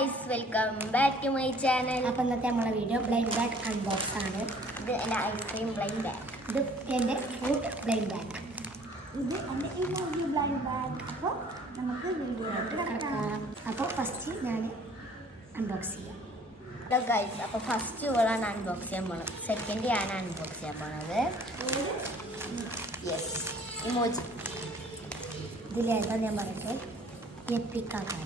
Guys, welcome back to my channel. അപ്പോൾ ഇന്നത്തെ നമ്മുടെ വീഡിയോ ബ്ലൈൻഡ് ബാഗ് അൺബോക്സ് ആണ്. ഇത് എൻ്റെ ഐസ്ക്രീം ബ്ലൈൻഡ് ബാഗ്, ഇത് എൻ്റെ ഫ്രൂട്ട് ബ്ലൈൻഡ് ബാഗ്, ഇത് എൻ്റെ ഇമോജി ബ്ലൈൻഡ് ബാഗ്. അപ്പോൾ നമുക്ക് വീഡിയോ ആയിട്ട് കിടക്കാം. അപ്പോൾ ഫസ്റ്റ് ഞാൻ അൺബോക്സ് ചെയ്യാം. ഹലോ ഗൈസ്, അപ്പോൾ ഫസ്റ്റ് ഇവളാണ് അൺബോക്സ് ചെയ്യാൻ പോണത്, സെക്കൻഡ് ഞാൻ അൺബോക്സ് ചെയ്യാൻ പോണത്. Yes, emoji. ഇതിലേതാ ഞാൻ പറയട്ടെ, എപ്പിക്കാരം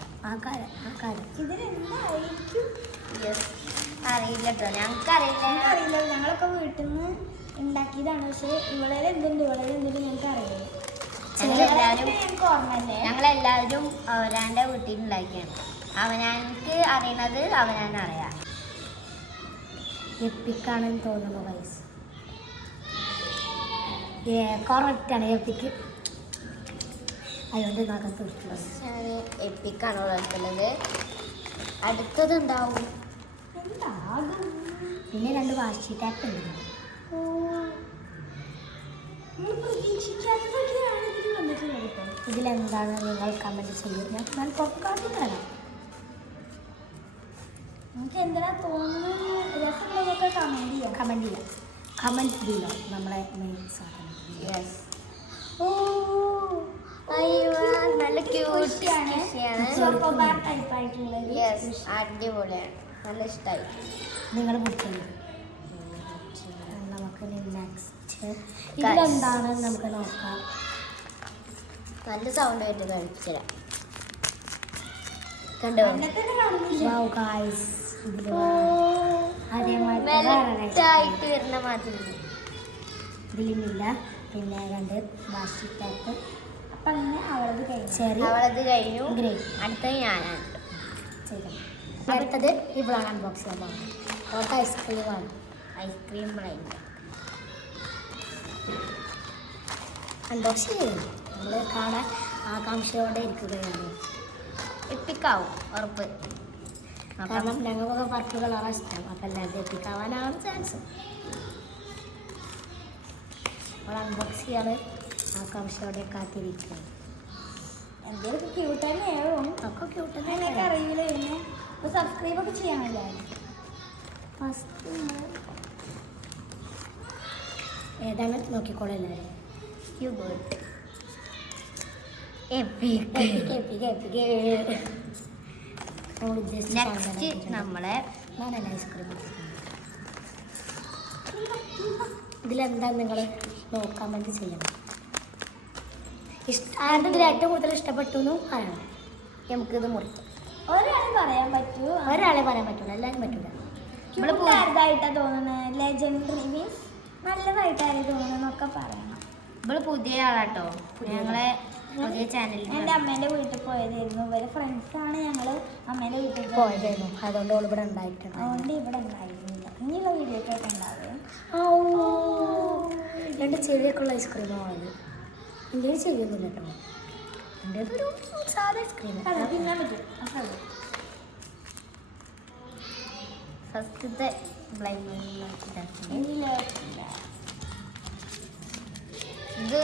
ഇതിലെന്തായിരിക്കും യെസ്, അറിയില്ല കേട്ടോ, ഞങ്ങൾക്കറിയില്ല. അറിയില്ല, ഞങ്ങളൊക്കെ വീട്ടിൽ നിന്ന് ഉണ്ടാക്കിയതാണ്. പക്ഷേ ഇവളെ എന്തുണ്ട് ഞങ്ങൾക്ക് അറിയില്ല. ഞങ്ങൾക്ക് ഓർമ്മല്ലേ, ഞങ്ങളെല്ലാവരും അവരാൻ്റെ വീട്ടിൽ ഉണ്ടാക്കിയാണ്. അവനാనికి അറിയണത് അവനാനറിയാം. എപ്പിക്കാണെന്ന് തോന്നുന്നു ഗൈസ്. കറക്റ്റാണ് എപ്പിക്ക്. അതുകൊണ്ട് നഖത്ത് ഇട്ടുള്ളത് ഞാൻ എപ്പിക്കാണ് വളർത്തുന്നത്. അടുത്തത് എന്താവും? എന്താകും? പിന്നെ 2 വാശി ടാപ്പ് ഉണ്ട്. നമ്മൾ പ്രതീക്ഷിക്കാത്തതൊക്കെയാണ് ഇതിൽ വന്നിട്ടുള്ളത്. ഇപ്പോൾ ഇതിലെന്താണ് നിങ്ങൾ കമൻറ്റ് ചെയ്യും. ഞാൻ പൊക്കാട്ടി തരാം. നമുക്ക് എന്താ തോന്നുന്നത്, രസമുള്ളതൊക്കെ കമൻറ്റ് ചെയ്യാം. കമൻറ്റ് ചെയ്യോ നമ്മളെ മെയിൻ സാധനം. യെസ്. അയ്യോ, നല്ല ക്യൂട്ട് ആണ്. ടൈപ്പ് ആയിട്ടുള്ളത്. യെസ്, അടിപൊളിയാണ്, നല്ല ഇഷ്ടമായി. നിങ്ങൾ മുട്ടില്ല. നമുക്ക് നെക്സ്റ്റ് ഇതിലെന്താണ് നമുക്ക് നോക്കാം. നല്ല സൗണ്ട് ആയിട്ട് കഴിച്ചുതരാം. കണ്ടോ? Wow guys, അതേമാതിരി ആയിട്ട് വരുന്ന മാതിരി ഇതിലില്ല. പിന്നെ 2 വാശി ടാപ്പ്. അപ്പം അങ്ങനെ അവളത് കഴിഞ്ഞു. ചെറിയ അവളത് കഴിഞ്ഞു. ഗ്രേപ്പ് അടുത്തത് ഞാനാണ് ചെയ്യണം. അടുത്തത് ഇവളാണ് അൺബോക്സ് ചെയ്യാൻ പോകുന്നത്. അവൾക്ക് ഐസ്ക്രീമാണ്. Ice cream blind. അൺബോക്സ് ചെയ്യുന്നു. നമ്മൾ കാണാൻ ആകാംക്ഷയോടെ ഇരിക്കുകയാണ്. എപ്പിക്കാവും ഉറപ്പ്. കാരണം ഞങ്ങൾക്കൊക്കെ പർപ്പിൾ കളറാണ് ഇഷ്ടം. അപ്പം എല്ലാവരും എത്തിക്കാവാനാണ് ചാൻസ്. അവൾ അൺബോക്സ് ചെയ്യാറ് ആകാംക്ഷയോടെ കാത്തിരിക്കുകയാണ്. എന്തെങ്കിലും ക്യൂട്ട് തന്നെയാവും. ഒക്കെ ക്യൂട്ട് അതിനൊക്കെ അറിയില്ല. പിന്നെ ഇപ്പോൾ സബ്സ്ക്രൈബൊക്കെ ചെയ്യാനല്ലേ. ഫസ്റ്റ് ഏതാണ് നോക്കിക്കോളെ എല്ലാവരും. നമ്മൾ ഉദ്ദേശിച്ച നെക്സ്റ്റ് നമ്മളെ ഞാനല്ല ഐസ്ക്രീം. ഇതിലെന്താ നിങ്ങൾ കമൻറ്റ് ചെയ്യണം. ആരുടെ ഇതിൽ ഏറ്റവും കൂടുതൽ ഇഷ്ടപ്പെട്ടു എന്നും പറയണം. നമുക്കിത് മുറിക്കാം. ഒരാൾ പറയാൻ പറ്റൂ, ഒരാളെ പറയാൻ പറ്റില്ല, എല്ലാവരും പറ്റില്ല. ക്യൂട്ടായിട്ടാണ് തോന്നുന്നത്, ലെജൻഡറി മീൻസ് നല്ലതായിട്ടാണ് തോന്നുന്നൊക്കെ പറയണം. ഇവള് പുതിയ ആളാട്ടോ, ഞങ്ങളെ പുതിയ ചാനലിൽ. എൻ്റെ അമ്മേൻ്റെ വീട്ടിൽ പോയതായിരുന്നു. ഇവരെ ഫ്രണ്ട്സാണ് ഞങ്ങൾ അമ്മേൻ്റെ വീട്ടിൽ പോയതായിരുന്നു. അതുകൊണ്ട് ഓൾ ഇവിടെ ഉണ്ടായിട്ടുണ്ട്. അതുകൊണ്ട് ഇവിടെ ഉണ്ടായിരുന്നില്ല. ഇനിയുള്ള വീഡിയോക്കൊക്കെ ഉണ്ടാവും. 2 ചെവിയൊക്കെ ഉള്ള ഐസ്ക്രീമാണ്. എൻ്റെ ചെവിയൊന്നുമില്ല കേട്ടോ. എൻ്റെ ഒരു സാധാ ഐസ്ക്രീം. തിന്നാൻ പറ്റും. അപ്പോൾ ഫസ്റ്റത്തെ ബ്ലൈൻഡ് ഇത്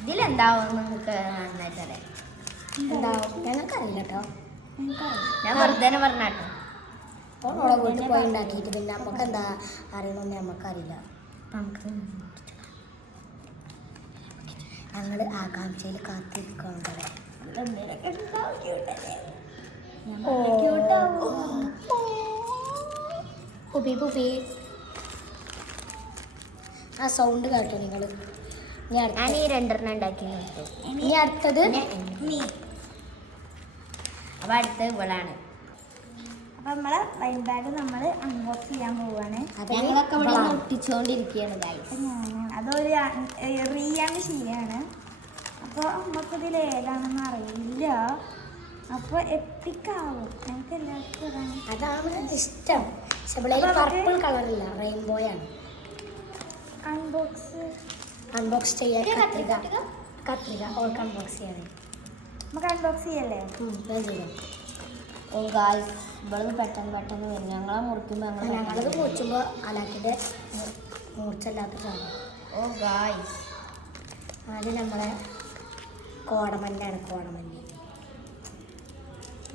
ഇതിലെന്താവും നിങ്ങൾക്ക് നന്നായിട്ടറിയാം. ഉണ്ടാവും. ഞങ്ങൾക്കറിയില്ല കേട്ടോ. ഞാൻ വെറുതെ പറഞ്ഞാട്ടോ. ഓളെ വീട്ടിൽ പോയി ഉണ്ടാക്കിയിട്ട് പിന്നെ നമുക്ക് എന്താ അറിയണമെന്ന് നമുക്കറിയില്ല. അപ്പം നമുക്ക് ഞങ്ങൾ ആകാംക്ഷയിൽ കാത്തിരിക്കുകയാണ്. പുപ്പി പുപ്പി ആ സൗണ്ട് കേട്ടോ നിങ്ങൾ. ഞാൻ ഈ 2 ഉണ്ടാക്കി നോക്കൂ. ഇനി അടുത്തത് അപ്പൊ അടുത്തത് ഇവളാണ്. അപ്പം നമ്മളെ വൈൻ ബാഗ് നമ്മൾ അൺബോക്സ് ചെയ്യാൻ പോവുകയാണ്. ഞങ്ങളൊക്കെ ഇവിടെ ഒട്ടിച്ചുകൊണ്ടിരിക്കുകയാണ് ഗൈസ്. അതൊരു റിയാണ് ശരിയാണ്. അപ്പോൾ നമുക്കിതിൽ ഏതാണെന്ന് അറിയില്ല. അപ്പോൾ എപ്പിക്കാവും. ഞങ്ങൾക്ക് എല്ലാവർക്കും അതാണ് ഇഷ്ടം. പക്ഷെ ഇവിടെ പർപ്പിൾ കളറില്ല, റെയിൻബോയാണ്. അൺബോക്സ് ചെയ്യാൻ കത്രിക ഓൾക്ക് അൺബോക്സ് ചെയ്യാൻ നമുക്ക് അൺബോക്സ് ചെയ്യല്ലേ? ഞാൻ ചെയ്യാം. ഓ ഗായ്സ്, ഇവള് പെട്ടെന്ന് വരും. ഞങ്ങളെ മുറിക്കുമ്പോൾ ഞങ്ങളത് മുറിച്ചുമ്പോൾ അലാക്കിൻ്റെ മൂർച്ചല്ലാത്ത സാധനം. ഓ ഗായ്സ്, ആദ്യം നമ്മളെ കോടമഞ്ഞാണ്. കോടമഞ്ഞ്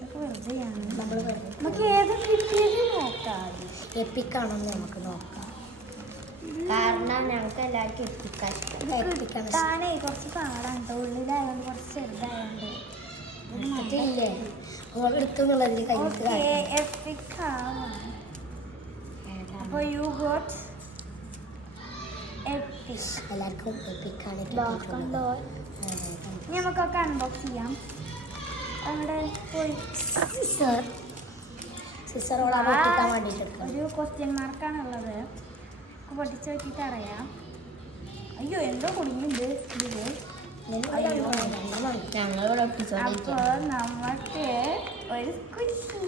ഇതൊക്കെ വെറുതെയാണ്. നമ്മൾ നമുക്ക് ഏത് കിട്ടിയത് നോക്കാം. എപ്പിക്കാണെന്ന് നമുക്ക് നോക്കാം. കാരണം ഞങ്ങൾക്ക് എല്ലാവർക്കും എത്തിക്കാൻ താനേ കുറച്ച് പാടാണ് കേട്ടോ. ഉള്ളിലായതുകൊണ്ട് കുറച്ച് ചെറുതായതുകൊണ്ട് ഇല്ലേ നിങ്ങൾ എടുക്കുന്നുള്ളതിൽ കഴിഞ്ഞിട്ട് അപ്പോൾ യു ഗോട്ട് എപ്പിക്. എല്ലാവർക്കും എപ്പിക്കാണ് ഇനി നമുക്കൊക്കെ അൺബോക്സ് ചെയ്യാം. അവിടെ പോയി സിസ്റ്ററോളെ പൊട്ടിക്കാൻ വേണ്ടിയിട്ട് എടുക്കാം. ഒരു ക്വസ്റ്റ്യൻ മാർക്കാണുള്ളത്. പൊട്ടിച്ച് നോക്കിയിട്ട് അറിയാം. അയ്യോ എന്തോ കുടുങ്ങിണ്ട് ഇതില്. ഞങ്ങളിവിടെ അപ്പോൾ നമുക്ക് ഒരു കുശി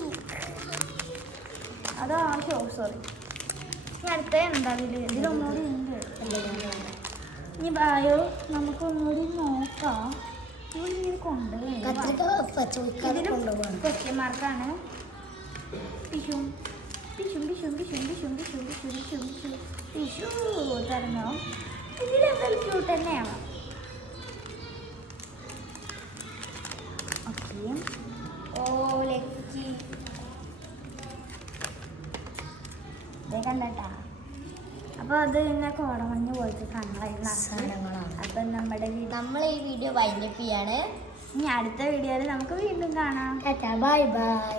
അതാ സോറി. ഇനി അടുത്ത എന്താ ഇതിലൊന്നുകൂടി ഉണ്ട്. ഇനി ബായോ നമുക്കൊന്നുകൂടി നോക്കാം. കൊണ്ടുപോകണം. ക്വസ്റ്റ്യൻ മാർക്കാണ്. പിഷും പിഷും പിഷും പിഷും പിഷും പിഷും പിഷും പിഷും പിഷും പിഷു തരണോ? ഇതിലെന്തായാലും ക്യൂട്ട് തന്നെയാണ്. ഓക്കെ. ഓ ലക്കി കണ്ടട്ടാ. അപ്പോൾ അത് പിന്നെ കോടമഞ്ഞ് പോലത്തെ സാധനങ്ങളാണ്. അപ്പം നമ്മൾ ഈ വീഡിയോ വൈൻഡപ്പ് ചെയ്യാണ്. ഇനി അടുത്ത വീഡിയോയിൽ നമുക്ക് വീണ്ടും കാണാം. Bye bye.